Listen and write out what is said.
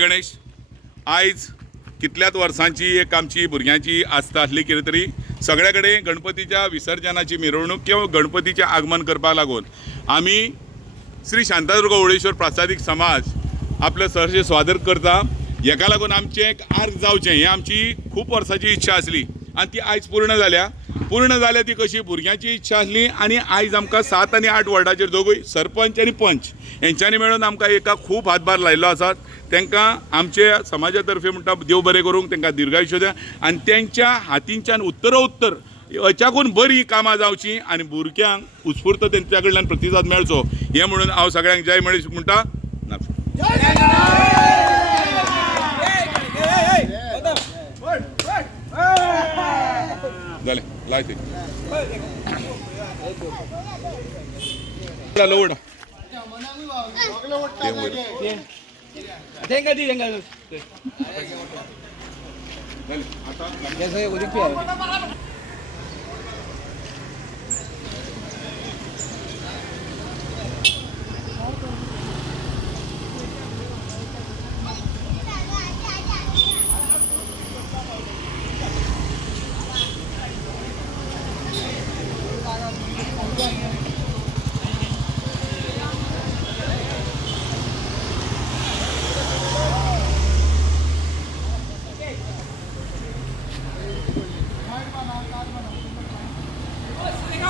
गणेश, आयज कितल्याच वर्सांची एक आमची भुरग्यांची आस्था आसली कितें तरी सगळे कडेन गणपतीच्या विसर्जनाची मिरवणूक किंवा गणपतीचें आगमन करपाक लागून आमी श्री शांतादुर्गा ओळेश्वर प्रासादीक समाज आपले सहर्ष स्वागत करता। हेका लागून आमचें एक आर्ग जावचें ही आमची खूब वर्सांची इच्छा आसली आनी ती आयज पूर्ण जाल्या ती कशी भुरग्यांची इच्छा आसली आनी आयज आमकां 7 आनी 8 वॉर्डाचेर दोगूय सरपंच आनी पंच हेंच्यांनी मेळून आमकां एका खूब हातभार लायिल्लो आसा। तांकां आमचे समाजा तर्फे म्हणटा देव बरें करूंक तांकां दीर्घायुष्य द्या आनी तेंच्या हातींच्यान उत्तरोत्तर हेच्याकून बरी कामां जावची आनी भुरग्यांक उत्स्फूर्त तेंच्या कडल्यान प्रतिसाद मेळचो हें म्हणून हांव सगळ्यांक जय मनीस म्हणटा। जालें लायते लवड आता